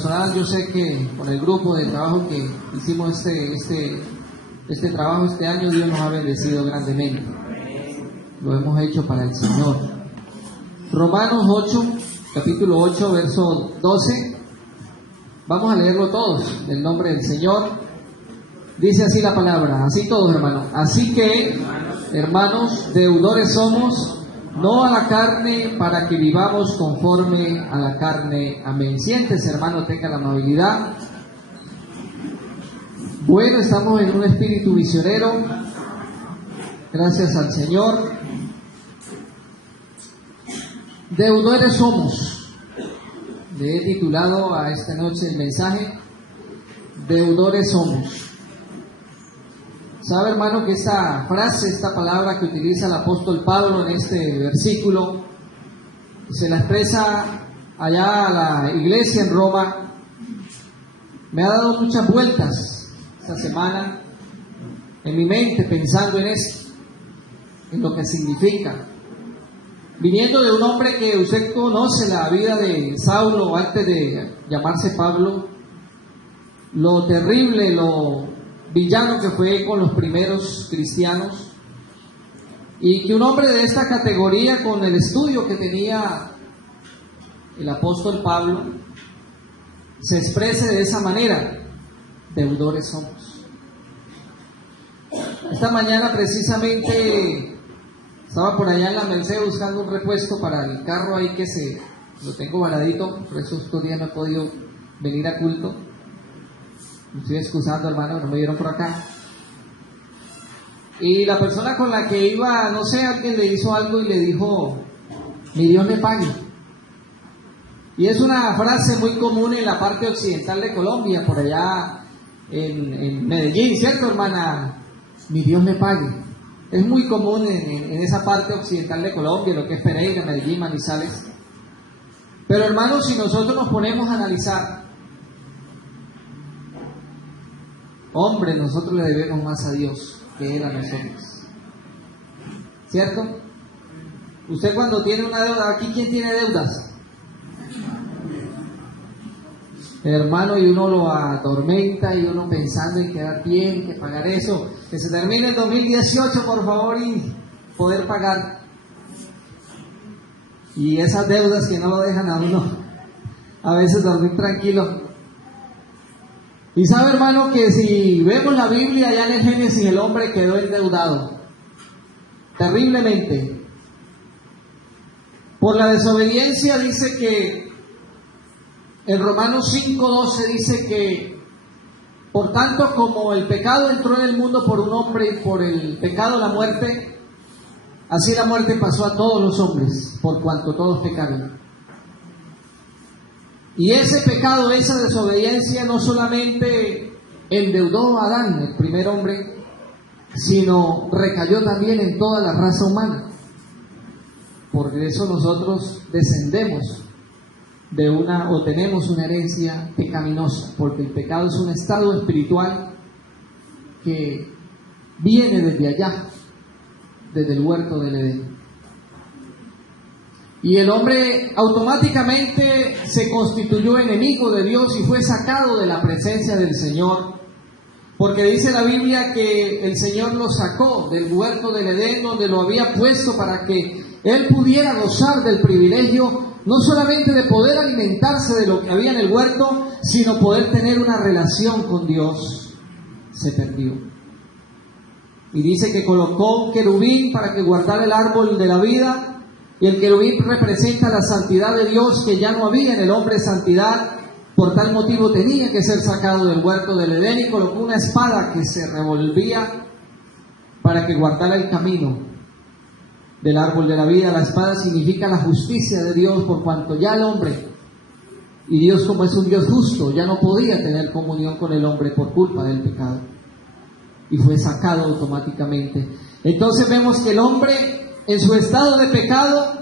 personal, yo sé que con el grupo de trabajo que hicimos este trabajo este año, Dios nos ha bendecido grandemente. Lo hemos hecho para el Señor. Romanos 8, capítulo 8, verso 12. Vamos a leerlo todos, en el nombre del Señor. Dice así la palabra, así todos, hermanos. Así que, hermanos, deudores somos, no a la carne, para que vivamos conforme a la carne. Amén. Siéntese, hermano, tenga la amabilidad. Bueno, estamos en un espíritu misionero. Gracias al Señor. Deudores somos. Le he titulado a esta noche el mensaje, Deudores somos. ¿Sabe, hermano, que esta frase, esta palabra que utiliza el apóstol Pablo en este versículo, se la expresa allá a la iglesia en Roma? Me ha dado muchas vueltas esta semana en mi mente pensando en esto, en lo que significa. Viniendo de un hombre que usted conoce la vida de Saulo antes de llamarse Pablo, lo terrible, lo villano que fue con los primeros cristianos, y que un hombre de esta categoría, con el estudio que tenía el apóstol Pablo, se exprese de esa manera: deudores somos. Esta mañana precisamente estaba por allá en la Merced buscando un repuesto para el carro ahí que lo tengo varadito, por eso estos días no he podido venir a culto. Me estoy excusando, hermano, no me vieron por acá. Y la persona con la que iba, no sé, alguien le hizo algo y le dijo: mi Dios me pague. Y es una frase muy común en la parte occidental de Colombia, por allá en Medellín, ¿cierto, hermana? Mi Dios me pague. Es muy común en esa parte occidental de Colombia, lo que es Pereira, Medellín, Manizales. Pero, hermanos, si nosotros nos ponemos a analizar, hombre, nosotros le debemos más a Dios que Él a nosotros, ¿cierto? Usted cuando tiene una deuda, ¿aquí quién tiene deudas? Hermano, y uno lo atormenta y uno pensando en quedar bien, que pagar eso, que se termine el 2018 por favor y poder pagar. Y esas deudas que no lo dejan a uno a veces dormir tranquilo. Y sabe, hermano, que si vemos la Biblia allá en el Génesis, el hombre quedó endeudado terriblemente por la desobediencia. Dice que en Romanos 5:12 dice que por tanto, como el pecado entró en el mundo por un hombre y por el pecado la muerte, así la muerte pasó a todos los hombres, por cuanto todos pecaron. Y ese pecado, esa desobediencia, no solamente endeudó a Adán, el primer hombre, sino recayó también en toda la raza humana. Por eso nosotros descendemos o tenemos una herencia pecaminosa, porque el pecado es un estado espiritual que viene desde allá, desde el huerto del Edén. Y el hombre automáticamente se constituyó enemigo de Dios y fue sacado de la presencia del Señor, porque dice la Biblia que el Señor lo sacó del huerto del Edén, donde lo había puesto para que él pudiera gozar del privilegio no solamente de poder alimentarse de lo que había en el huerto, sino poder tener una relación con Dios. Se perdió. Y dice que colocó un querubín para que guardara el árbol de la vida, y el querubín representa la santidad de Dios, que ya no había en el hombre santidad. Por tal motivo tenía que ser sacado del huerto del Edén, y colocó una espada que se revolvía para que guardara el camino del árbol de la vida. La espada significa la justicia de Dios, por cuanto ya el hombre, y Dios como es un Dios justo, ya no podía tener comunión con el hombre por culpa del pecado, y fue sacado automáticamente. Entonces vemos que el hombre, en su estado de pecado,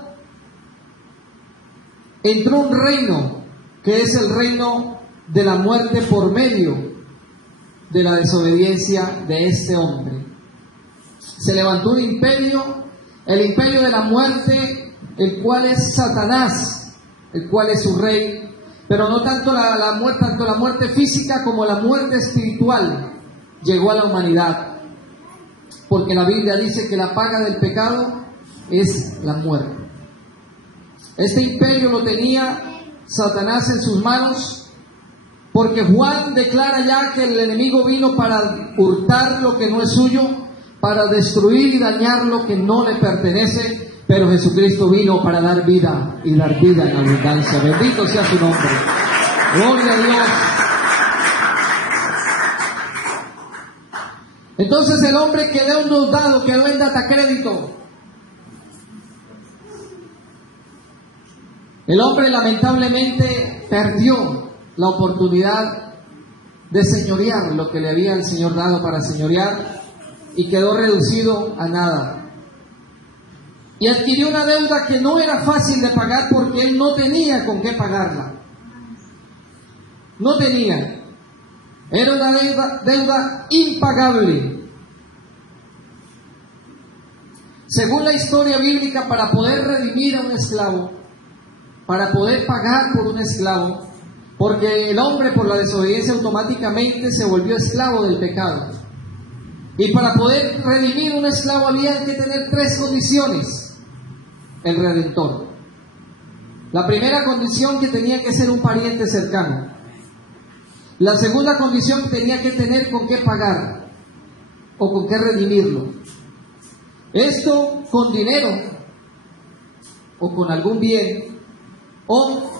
entró un reino, que es el reino de la muerte por medio de la desobediencia de este hombre. Se levantó un imperio, el imperio de la muerte, el cual es Satanás, el cual es su rey, Pero no tanto tanto la muerte física como la muerte espiritual llegó a la humanidad. Porque la Biblia dice que la paga del pecado es la muerte. Este imperio lo tenía Satanás en sus manos, porque Juan declara ya que el enemigo vino para hurtar lo que no es suyo, para destruir y dañar lo que no le pertenece, pero Jesucristo vino para dar vida y dar vida en abundancia. Bendito sea su nombre. Gloria a Dios. Entonces el hombre quedó endeudado, quedó en datacrédito. El hombre lamentablemente perdió la oportunidad de señorear lo que le había el Señor dado para señorear y quedó reducido a nada. Y adquirió una deuda que no era fácil de pagar porque él no tenía con qué pagarla. No tenía. Era una deuda impagable. Según la historia bíblica, para poder redimir a un esclavo, para poder pagar por un esclavo, porque el hombre por la desobediencia automáticamente se volvió esclavo del pecado. Y para poder redimir a un esclavo había que tener 3 condiciones: el redentor. La primera condición, que tenía que ser un pariente cercano. La segunda condición, que tenía que tener con qué pagar o con qué redimirlo. Esto con dinero o con algún bien, o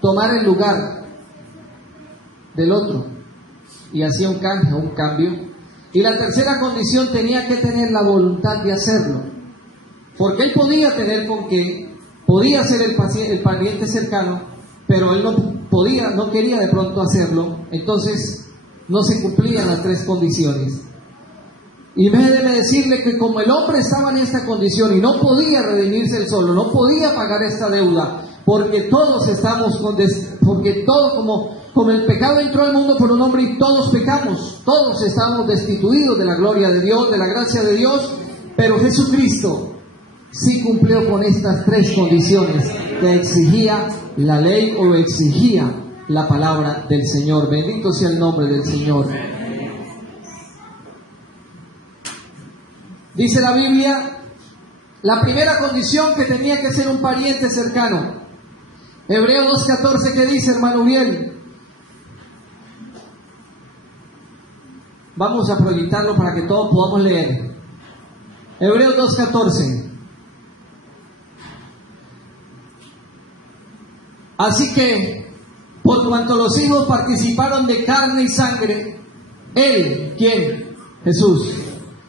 tomar el lugar del otro y hacía un canje, un cambio. Y la tercera condición, tenía que tener la voluntad de hacerlo, porque él podía tener con qué, podía ser el pariente cercano, pero él no quería de pronto hacerlo. Entonces no se cumplían las 3 condiciones. Y déjeme decirle que como el hombre estaba en esta condición y no podía redimirse él solo, no podía pagar esta deuda, porque todos estamos porque todo como el pecado entró al mundo por un hombre y todos pecamos, todos estamos destituidos de la gloria de Dios, de la gracia de Dios, pero Jesucristo sí cumplió con estas 3 condiciones que exigía la ley o exigía la palabra del Señor. Bendito sea el nombre del Señor. Dice la Biblia, la primera condición, que tenía que ser un pariente cercano. Hebreos 2:14, ¿qué dice, hermano Uriel? Vamos a proyectarlo para que todos podamos leer. Hebreos 2:14. Así que, por cuanto los hijos participaron de carne y sangre, él, ¿quién? Jesús,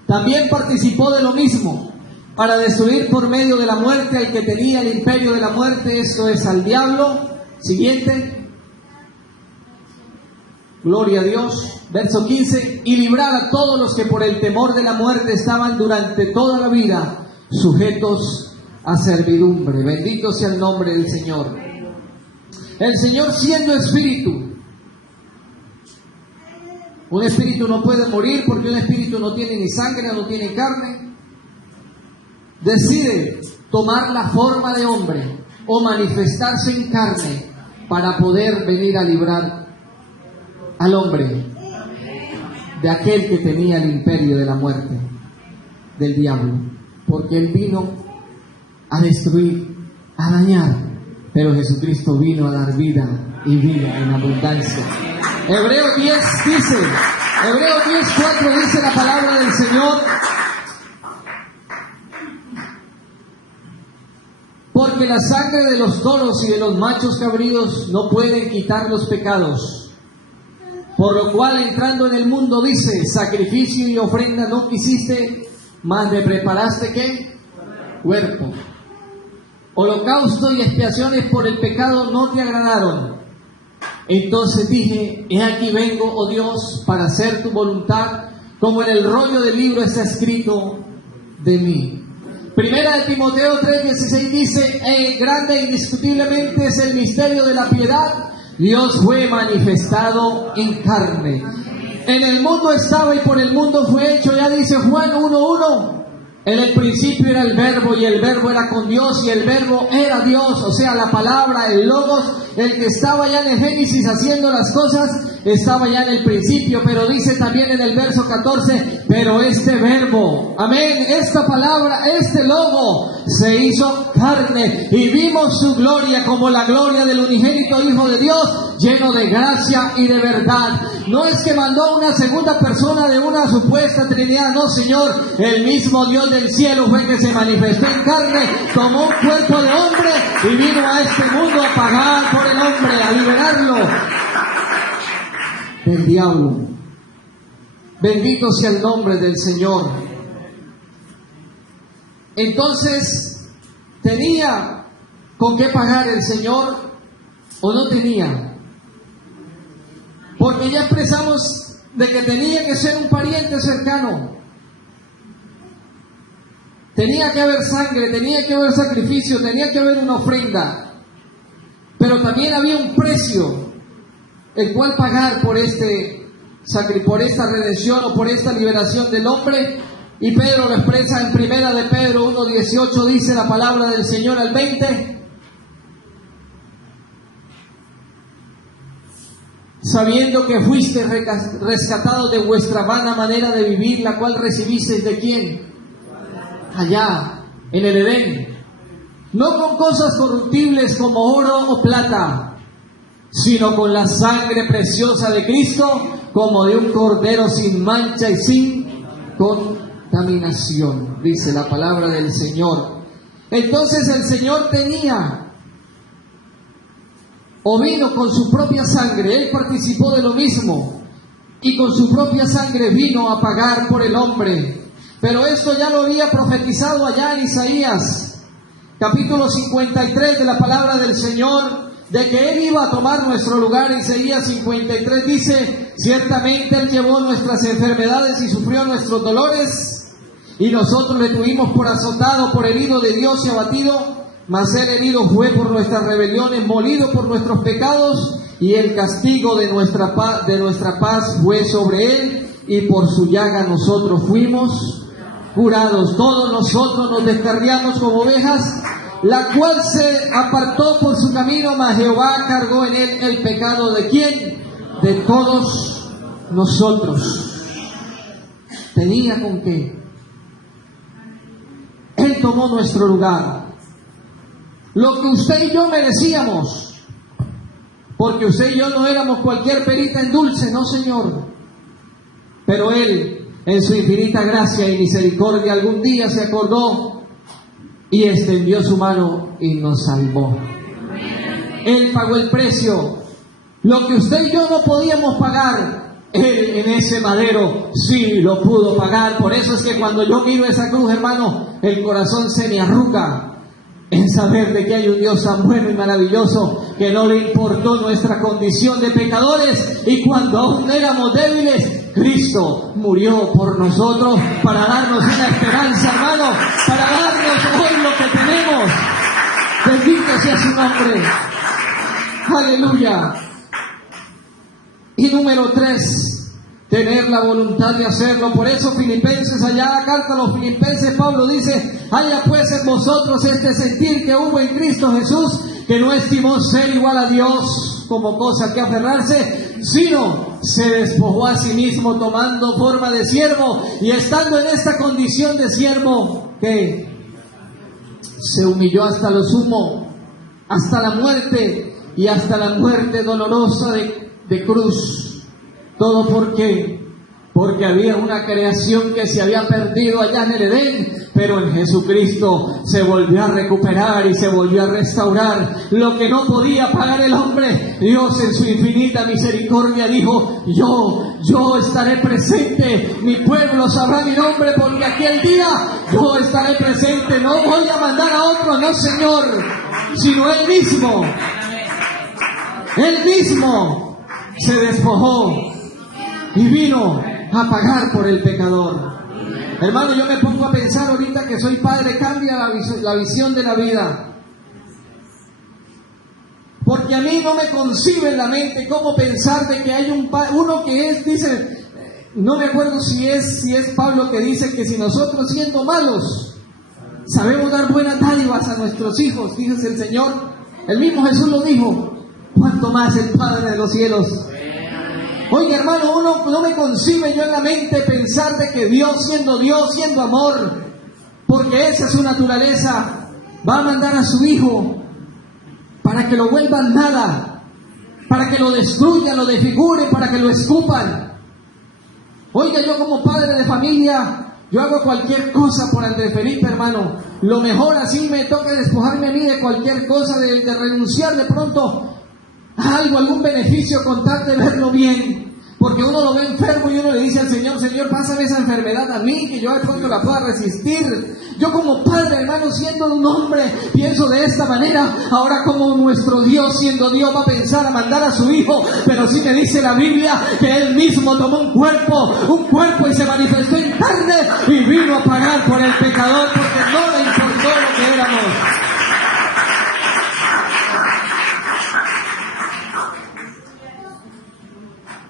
también participó de lo mismo, para destruir por medio de la muerte al que tenía el imperio de la muerte, esto es, al diablo. Siguiente. Gloria a Dios. Verso 15. Y librar a todos los que por el temor de la muerte estaban durante toda la vida sujetos a servidumbre. Bendito sea el nombre del Señor. El Señor, siendo espíritu, un espíritu no puede morir porque un espíritu no tiene ni sangre, no tiene carne, decide tomar la forma de hombre o manifestarse en carne para poder venir a librar al hombre de aquel que tenía el imperio de la muerte, del diablo, porque él vino a destruir, a dañar, pero Jesucristo vino a dar vida y vida en abundancia. Hebreos 10 dice, Hebreos 10:4 dice la palabra del Señor: porque la sangre de los toros y de los machos cabríos no pueden quitar los pecados. Por lo cual, entrando en el mundo, dice, sacrificio y ofrenda no quisiste, mas me preparaste, ¿qué? Cuerpo. Holocausto y expiaciones por el pecado no te agradaron. Entonces dije, he aquí vengo, oh Dios, para hacer tu voluntad, como en el rollo del libro está escrito de mí. Primera de Timoteo 3:16 dice, grande e indiscutiblemente es el misterio de la piedad. Dios fue manifestado en carne. En el mundo estaba y por el mundo fue hecho, ya dice Juan 1:1. En el principio era el verbo y el verbo era con Dios y el verbo era Dios, o sea, la palabra, el logos, el que estaba ya en el Génesis haciendo las cosas, estaba ya en el principio, pero dice también en el verso 14, pero este verbo, amén, esta palabra, este logo se hizo carne y vimos su gloria como la gloria del unigénito Hijo de Dios, lleno de gracia y de verdad. No es que mandó una segunda persona de una supuesta Trinidad, no, Señor, el mismo Dios del cielo fue que se manifestó en carne, tomó un cuerpo de hombre y vino a este mundo a pagar por el hombre, a liberarlo del diablo. Bendito sea el nombre del Señor. Entonces, ¿tenía con qué pagar el Señor o no tenía? Porque ya expresamos de que tenía que ser un pariente cercano. Tenía que haber sangre, tenía que haber sacrificio, tenía que haber una ofrenda. Pero también había un precio, el cual pagar por por esta redención o por esta liberación del hombre. Y Pedro lo expresa en primera de Pedro 1:18, dice la palabra del Señor al 20. Sabiendo que fuiste rescatados de vuestra vana manera de vivir, la cual recibisteis ¿de quién? Allá, en el Edén. No con cosas corruptibles como oro o plata, sino con la sangre preciosa de Cristo, como de un cordero sin mancha y sin contaminación, dice la palabra del Señor. Entonces el Señor tenía o vino con su propia sangre, Él participó de lo mismo, y con su propia sangre vino a pagar por el hombre. Pero esto ya lo había profetizado allá en Isaías, capítulo 53 de la palabra del Señor, de que Él iba a tomar nuestro lugar. Isaías 53 dice, ciertamente Él llevó nuestras enfermedades y sufrió nuestros dolores, y nosotros le tuvimos por azotado, por herido de Dios y abatido. Mas Él herido fue por nuestras rebeliones, molido por nuestros pecados, y el castigo de nuestra paz fue sobre Él, y por su llaga nosotros fuimos curados. Todos nosotros nos descarriamos como ovejas, la cual se apartó por su camino, mas Jehová cargó en Él el pecado ¿de quién? De todos nosotros. ¿Tenía con qué? Él tomó nuestro lugar. Lo que usted y yo merecíamos, porque usted y yo no éramos cualquier perita en dulce, no, Señor. Pero Él, en su infinita gracia y misericordia, algún día se acordó y extendió su mano y nos salvó. Él pagó el precio. Lo que usted y yo no podíamos pagar, Él en ese madero sí lo pudo pagar. Por eso es que cuando yo miro esa cruz, hermano, el corazón se me arruga en saber de que hay un Dios tan bueno y maravilloso que no le importó nuestra condición de pecadores, y cuando aún éramos débiles, Cristo murió por nosotros para darnos una esperanza, hermano, para darnos hoy lo que tenemos. Bendito sea su nombre. Aleluya. Y número 3, tener la voluntad de hacerlo. Por eso Filipenses, allá la carta a los Filipenses, Pablo dice, haya pues en vosotros este sentir que hubo en Cristo Jesús, que no estimó ser igual a Dios como cosa que aferrarse, sino se despojó a sí mismo, tomando forma de siervo, y estando en esta condición de siervo, que se humilló hasta lo sumo, hasta la muerte, y hasta la muerte dolorosa de cruz. ¿Todo por qué? Porque había una creación que se había perdido allá en el Edén, pero en Jesucristo se volvió a recuperar y se volvió a restaurar lo que no podía pagar el hombre. Dios en su infinita misericordia dijo, yo estaré presente, mi pueblo sabrá mi nombre, porque aquel día yo estaré presente. No voy a mandar a otro, no, Señor, sino Él mismo. Él mismo se despojó y vino a pagar por el pecador. Hermano, yo me pongo a pensar ahorita que soy padre, cambia la visión de la vida. Porque a mí no me concibe en la mente cómo pensar de que hay uno que dice, no me acuerdo si es Pablo que dice que si nosotros siendo malos sabemos dar buenas dádivas a nuestros hijos, dice el Señor, el mismo Jesús lo dijo, cuánto más el Padre de los cielos. Oiga, hermano, no me concibe yo en la mente pensar de que Dios, siendo amor, porque esa es su naturaleza, va a mandar a su Hijo para que lo vuelvan nada, para que lo destruyan, lo desfiguren, para que lo escupan. Oiga, yo como padre de familia, yo hago cualquier cosa por Andrés Felipe, hermano. Lo mejor, así me toca despojarme a mí de cualquier cosa, de renunciar de pronto a algo, algún beneficio, con tal de verlo bien. Porque uno lo ve enfermo y uno le dice al Señor, Señor, pásame esa enfermedad a mí, que yo de pronto la pueda resistir. Yo como padre, hermano, siendo un hombre, pienso de esta manera. Ahora como nuestro Dios, siendo Dios, va a pensar a mandar a su Hijo. Pero sí me dice la Biblia que Él mismo tomó un cuerpo y se manifestó en carne y vino a pagar por el pecador, porque no le importó lo que éramos.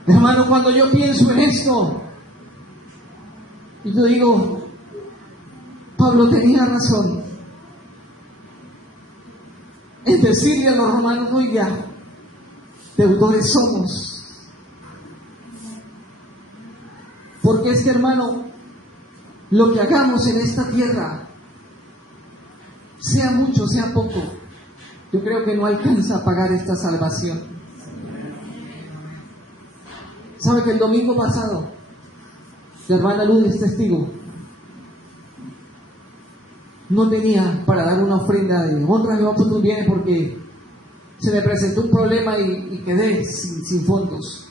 Hermano, cuando yo pienso en esto, y yo digo, Pablo tenía razón en decirle a los romanos, oiga, deudores somos. Porque es que, hermano, lo que hagamos en esta tierra, sea mucho, sea poco, yo creo que no alcanza a pagar esta salvación. ¿Sabe que el domingo pasado, la hermana Luz es testigo, no tenía para dar una ofrenda de honra? Yo pues tú vienes porque se me presentó un problema y quedé sin fondos.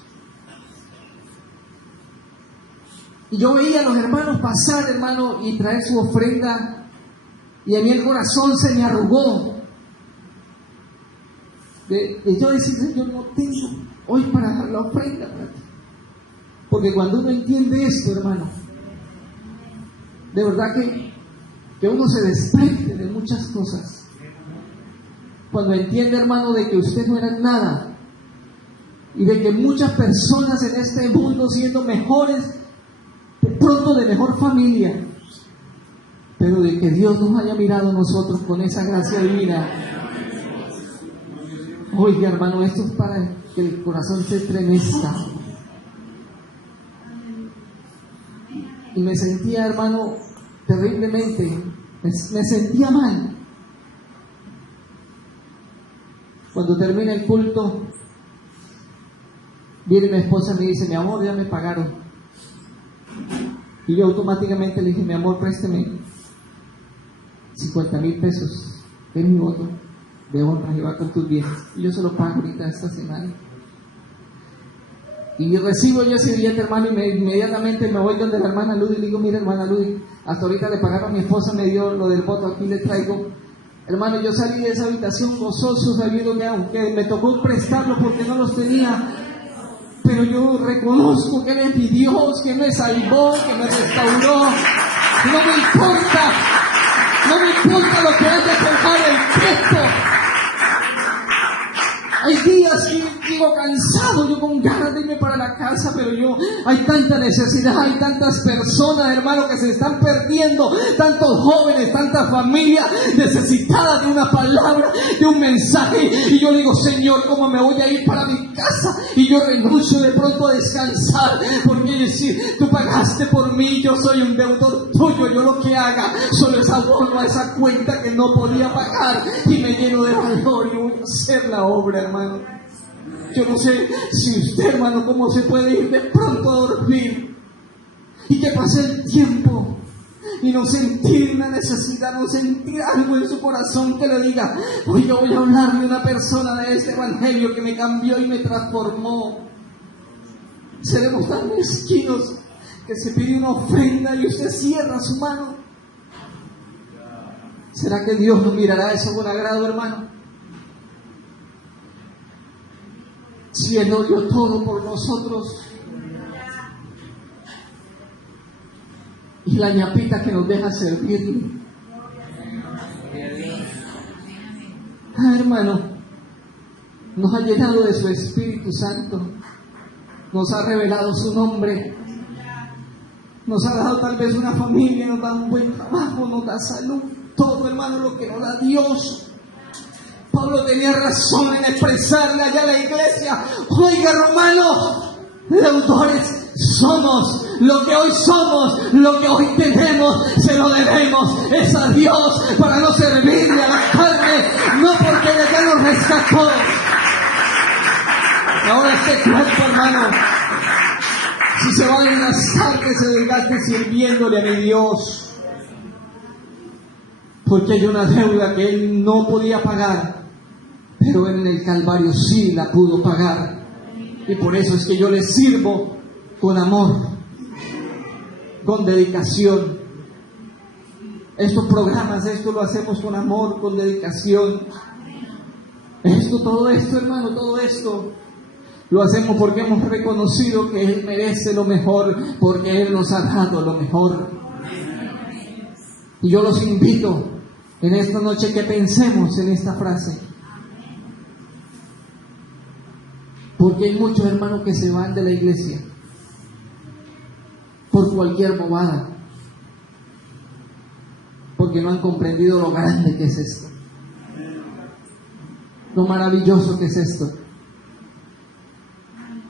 Y yo veía a los hermanos pasar, hermano, y traer su ofrenda, y a mí el corazón se me arrugó. Y yo decía, yo no tengo hoy para dar la ofrenda para ti. Porque cuando uno entiende esto, hermano, de verdad que uno se desprende de muchas cosas. Cuando entiende, hermano, de que usted no era nada y de que muchas personas en este mundo, siendo mejores, de pronto de mejor familia, pero de que Dios nos haya mirado a nosotros con esa gracia divina. Oiga, hermano, esto es para que el corazón se estremezca. Y me sentía, hermano, terriblemente, me sentía mal. Cuando termina el culto, viene mi esposa y me dice, mi amor, ya me pagaron. Y yo automáticamente le dije, mi amor, présteme 50,000 pesos, es mi voto de honra, y va con tus bienes. Y yo se lo pago ahorita esta semana. Y recibo yo ese billete, hermano, y inmediatamente me voy donde la hermana Ludi y le digo, mira, hermana Ludi, hasta ahorita le pagaron, mi esposa me dio lo del voto, aquí le traigo. Hermano, yo salí de esa habitación gozoso, sabiendo que aunque me tocó prestarlo porque no los tenía, pero yo reconozco que Él es mi Dios, que me salvó, que me restauró. Y no me importa lo que haya que pagar el tiempo. Hay días que llego cansado, yo con ganas de irme para la casa, pero hay tanta necesidad, hay tantas personas, hermano, que se están perdiendo, tantos jóvenes, tantas familias necesitadas de una palabra, de un mensaje, y yo digo, Señor, ¿cómo me voy a ir para mi casa? Y yo renuncio de pronto a descansar, porque decir, tú pagaste por mí, yo soy un deudor tuyo, yo lo que haga solo es abono a esa cuenta que no podía pagar, y me lleno de valor y voy a hacer la obra, hermano. Yo no sé si usted, hermano, cómo se puede ir de pronto a dormir y que pase el tiempo y no sentir una necesidad, no sentir algo en su corazón que le diga, hoy yo voy a hablar de una persona de este evangelio que me cambió y me transformó. Seremos tan mezquinos que se pide una ofrenda y usted cierra su mano. ¿Será que Dios nos mirará eso con agrado, hermano? Si Él no dio todo por nosotros, y la ñapita que nos deja servirle. Hermano, nos ha llenado de su Espíritu Santo, nos ha revelado su nombre, nos ha dado tal vez una familia, nos da un buen trabajo, nos da salud, todo, hermano, lo que nos da Dios. Pablo tenía razón en expresarle allá a la iglesia: oiga, hermanos, deudores somos, lo que hoy somos, lo que hoy tenemos, se lo debemos es a Dios, para no servirle a la carne, no porque de acá nos rescató. Ahora este cuerpo, hermano, si se va a desgastar, que se desgaste sirviéndole a mi Dios, porque hay una deuda que Él no podía pagar, pero Él en el Calvario sí la pudo pagar, y por eso es que yo le sirvo con amor, con dedicación. Estos programas, esto lo hacemos con amor, con dedicación. Todo esto, hermano, todo esto lo hacemos porque hemos reconocido que Él merece lo mejor, porque Él nos ha dado lo mejor. Y yo los invito en esta noche que pensemos en esta frase, porque hay muchos hermanos que se van de la iglesia por cualquier bobada, porque no han comprendido lo grande que es esto, lo maravilloso que es esto.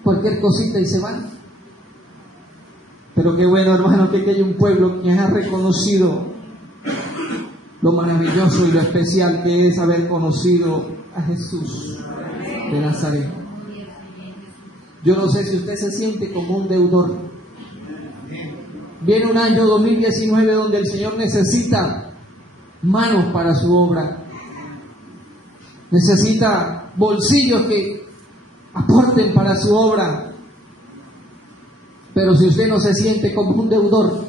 Cualquier cosita y se van. Pero qué bueno, hermano, que hay un pueblo que ha reconocido lo maravilloso y lo especial que es haber conocido a Jesús de Nazaret. Yo no sé si usted se siente como un deudor. Viene un año 2019 donde el Señor necesita manos para su obra. Necesita bolsillos que aporten para su obra. Pero si usted no se siente como un deudor,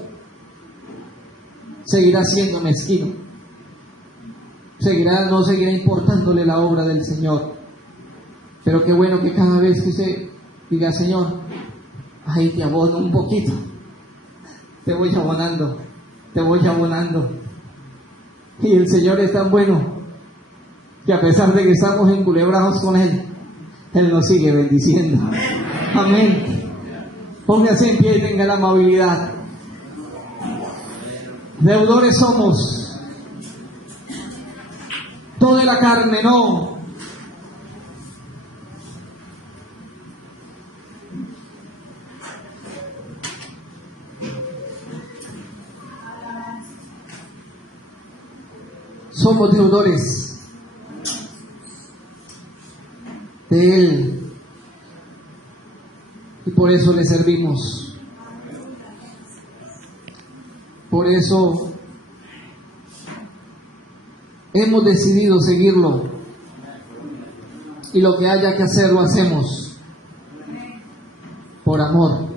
seguirá siendo mezquino. No seguirá importándole la obra del Señor. Pero qué bueno que cada vez que usted diga: Señor, ahí te abono un poquito, te voy abonando. Y el Señor es tan bueno que a pesar de que estamos enculebrados con Él, Él nos sigue bendiciendo. Amén. Póngase en pie y tenga la amabilidad. Deudores somos. Toda la carne no. Somos deudores de Él y por eso le servimos. Por eso hemos decidido seguirlo, y lo que haya que hacer lo hacemos por amor.